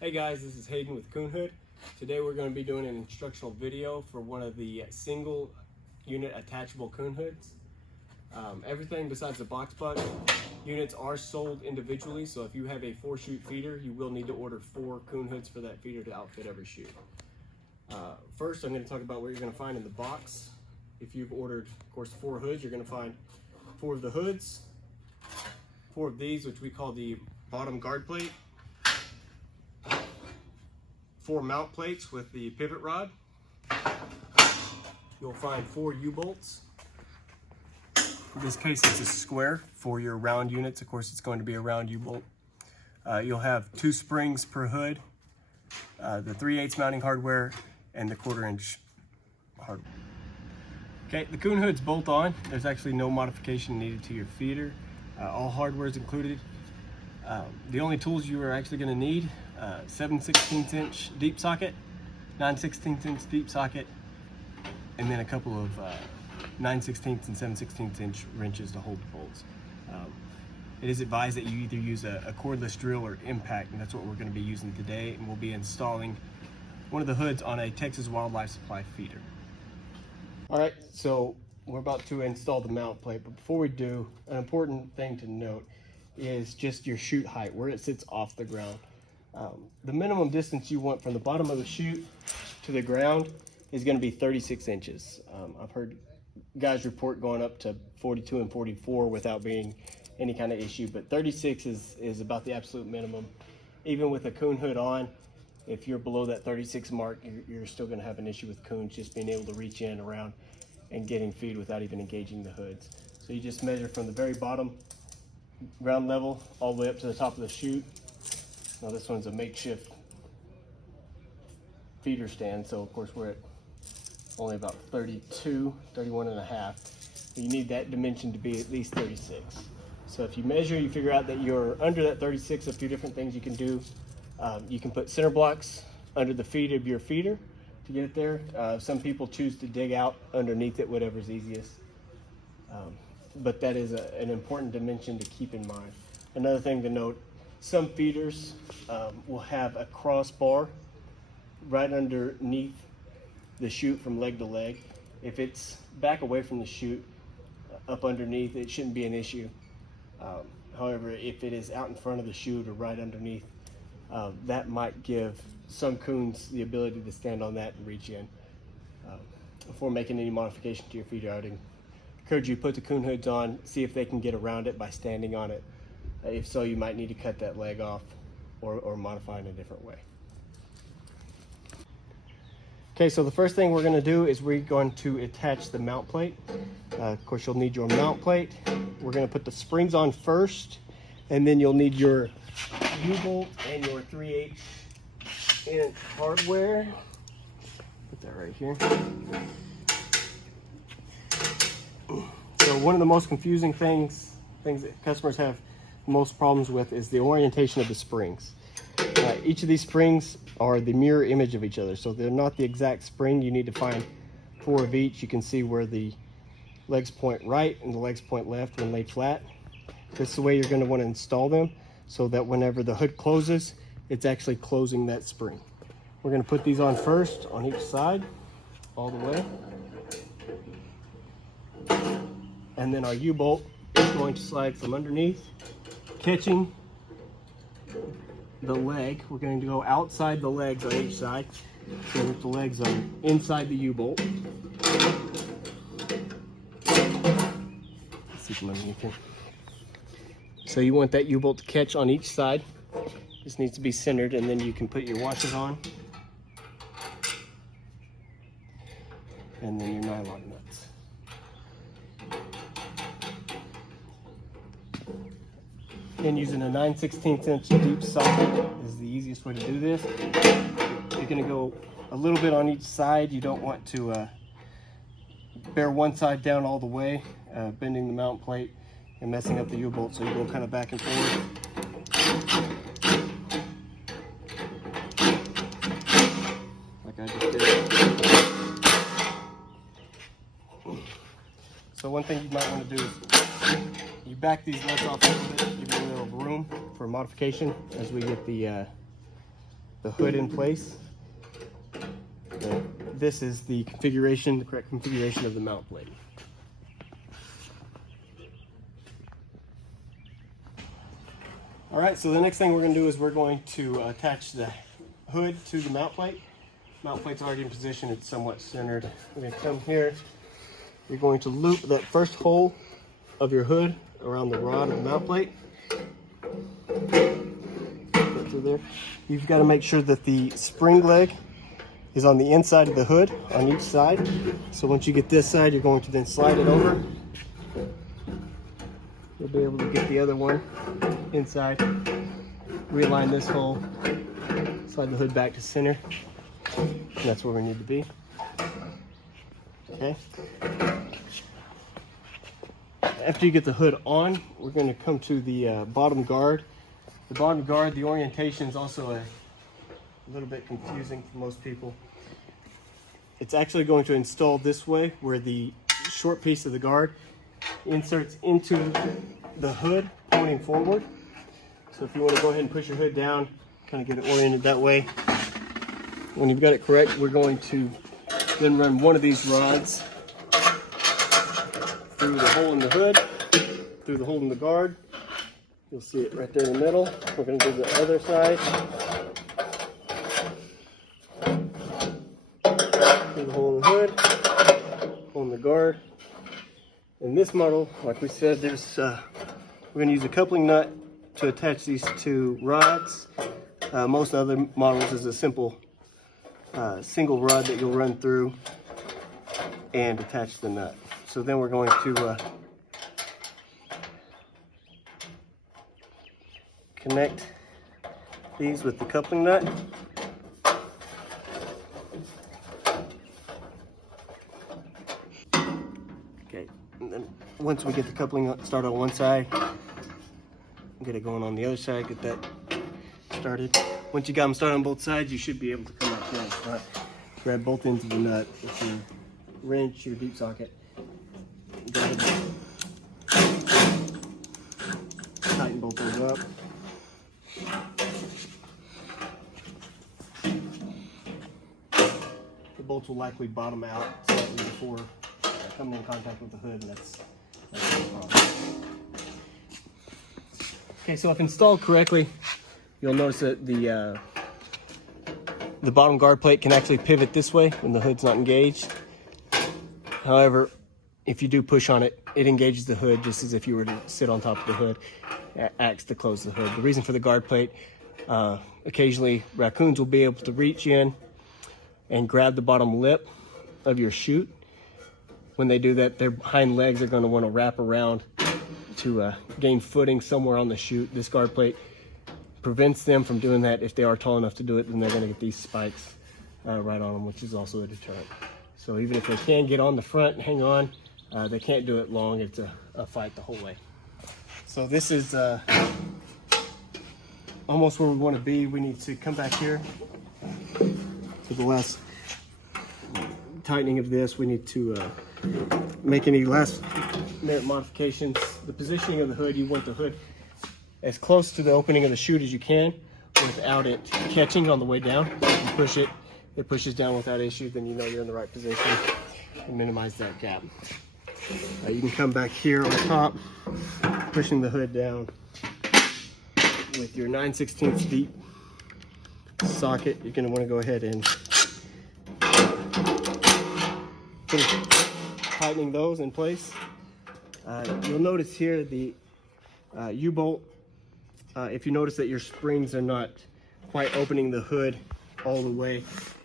Hey guys, this is Hayden with CoonHood. Today we're going to be doing an instructional video for one of the single unit attachable CoonHoods. Everything besides the box butt units are sold individually, so if you have a 4-chute feeder, you will need to order 4 CoonHoods for that feeder to outfit every chute. First, I'm going to talk about what you're going to find in the box. If you've ordered, of course, 4 hoods, you're going to find 4 of the hoods, 4 of these, which we call the bottom guard plate, 4 mount plates with the pivot rod. You'll find 4 U-bolts. In this case, it's a square for your round units. Of course, it's going to be a round U-bolt. You'll have 2 springs per hood, the 3/8 mounting hardware, and the 1/4-inch hardware. Okay, the CoonHood's bolt on. There's actually no modification needed to your feeder. All hardware is included. The only tools you are actually going to need: 7/16" deep socket, 9/16" deep socket, and then a couple of 9/16 and 7/16" wrenches to hold the bolts. It is advised that you either use a cordless drill or impact, and that's what we're going to be using today. And we'll be installing one of the hoods on a Texas Wildlife Supply feeder. All right, so we're about to install the mount plate, but before we do, an important thing to note is just your chute height, where it sits off the ground. The minimum distance you want from the bottom of the chute to the ground is going to be 36 inches. I've heard guys report going up to 42 and 44 without being any kind of issue, but 36 is about the absolute minimum. Even with a CoonHood on, if you're below that 36 mark, you're still going to have an issue with coons just being able to reach in around and getting feed without even engaging the hoods. So you just measure from the very bottom ground level all the way up to the top of the chute. Now this one's a makeshift feeder stand, so of course we're at only about 31 and a half. You need that dimension to be at least 36. So if you measure, you figure out that you're under that 36, a few different things you can do. You can put center blocks under the feet of your feeder to get it there. Some people choose to dig out underneath it, whatever's easiest. But that is an important dimension to keep in mind. Another thing to note, some feeders will have a crossbar right underneath the chute from leg to leg. If it's back away from the chute, up underneath, it shouldn't be an issue. However, if it is out in front of the chute or right underneath, that might give some coons the ability to stand on that and reach in. Before making any modification to your feeder, I would encourage you to put the CoonHoods on, see if they can get around it by standing on it. If so, you might need to cut that leg off or modify in a different way. Okay, so the first thing we're going to do is we're going to attach the mount plate. Of course, you'll need your mount plate. We're going to put the springs on first, and then you'll need your U-bolt and your 3/8" hardware. Put that right here. So one of the most confusing things that customers have most problems with is the orientation of the springs. Each of these springs are the mirror image of each other, so they're not the exact spring. You need to find 4 of each. You can see where the legs point right and the legs point left when laid flat. This is the way you're going to want to install them, so that whenever the hood closes, it's actually closing that spring. We're going to put these on first on each side, all the way. And then our U-bolt is going to slide from underneath, catching the leg. We're going to go outside the legs on each side, so that the legs are inside the U-bolt. Let's see from underneath here. So you want that U-bolt to catch on each side. This needs to be centered, and then you can put your washers on. And then your nylon nuts. And using a 9/16" deep socket is the easiest way to do this. You're going to go a little bit on each side. You don't want to bear one side down all the way, bending the mount plate and messing up the U-bolt, so you go kind of back and forth. Like I just did. So one thing you might want to do is you back these nuts off a little bit, give it a little room for modification as we get the 3/8" the hood in place. And this is the configuration, the correct configuration of the mount plate. All right, so the next thing we're going to do is we're going to attach the hood to the mount plate. Mount plate's already in position, it's somewhat centered. We're going to come here, you're going to loop that first hole of your hood around the rod of the mount plate. Get through there. You've got to make sure that the spring leg is on the inside of the hood on each side. So once you get this side, you're going to then slide it over. You'll be able to get the other one inside. Realign this hole, slide the hood back to center. And that's where we need to be. Okay. After you get the hood on, we're going to come to the bottom guard. The bottom guard, the orientation is also a little bit confusing for most people. It's actually going to install this way, where the short piece of the guard inserts into the hood pointing forward. So if you want to go ahead and push your hood down, kind of get it oriented that way. When you've got it correct, we're going to then run one of these rods through the hole in the hood, through the hole in the guard. You'll see it right there in the middle. We're going to do the other side. Through the hole in the hood, hole in the guard. In this model, like we said, there's we're going to use a coupling nut to attach these two rods. Most other models is a simple single rod that you'll run through and attach the nut. So then we're going to connect these with the coupling nut. Okay, and then once we get the coupling nut started on one side, get it going on the other side, get that started. Once you got them started on both sides, you should be able to come up here in front, grab both ends of the nut with your wrench, your deep socket, tighten both those up. The bolts will likely bottom out slightly before coming in contact with the hood, and that's no problem. Okay, so if installed correctly, you'll notice that the bottom guard plate can actually pivot this way when the hood's not engaged. However, if you do push on it, it engages the hood just as if you were to sit on top of the hood. It acts to close the hood. The reason for the guard plate, occasionally raccoons will be able to reach in and grab the bottom lip of your chute. When they do that, their hind legs are going to want to wrap around to gain footing somewhere on the chute. This guard plate prevents them from doing that. If they are tall enough to do it, then they're going to get these spikes right on them, which is also a deterrent. So even if they can get on the front and hang on, they can't do it long. It's a fight the whole way. So this is almost where we want to be. We need to come back here to the last tightening of this. We need to make any last minute modifications. The positioning of the hood, you want the hood as close to the opening of the chute as you can without it catching on the way down. If you push it, it pushes down without issue, then you know you're in the right position and minimize that gap. You can come back here on top, pushing the hood down with your 9/16 deep socket. You're going to want to go ahead and tightening those in place. You'll notice here the U-bolt, if you notice that your springs are not quite opening the hood all the way,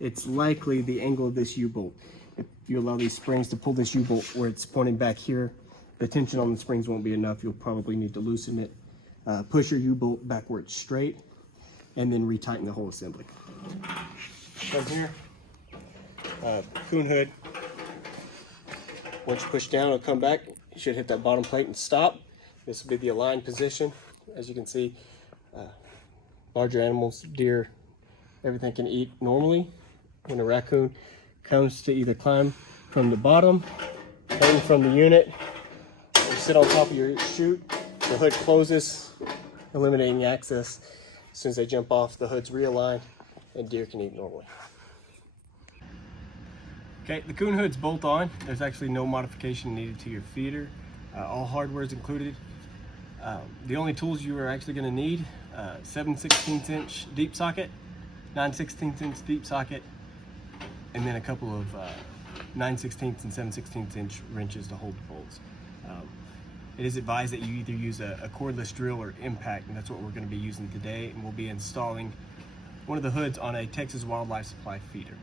it's likely the angle of this U-bolt. If you allow these springs to pull this U-bolt where it's pointing back here, the tension on the springs won't be enough. You'll probably need to loosen it. Push your U-bolt back where it's straight, and then retighten the whole assembly. Come here, CoonHood. Once you push down, it'll come back. You should hit that bottom plate and stop. This will be the aligned position. As you can see, larger animals, deer, everything can eat normally. When a raccoon comes to either climb from the bottom, hang from the unit, or sit on top of your chute, the hood closes, eliminating access. As soon as they jump off, the hood's realigned, and deer can eat normally. Okay, the CoonHood's bolt on. There's actually no modification needed to your feeder. All hardware is included. The only tools you are actually going to need, 7/16 inch deep socket, 9/16 inch deep socket, and then a couple of 9/16 and 7/16 inch wrenches to hold the bolts. It is advised that you either use a cordless drill or impact, and that's what we're going to be using today, and we'll be installing one of the hoods on a Texas Wildlife Supply feeder.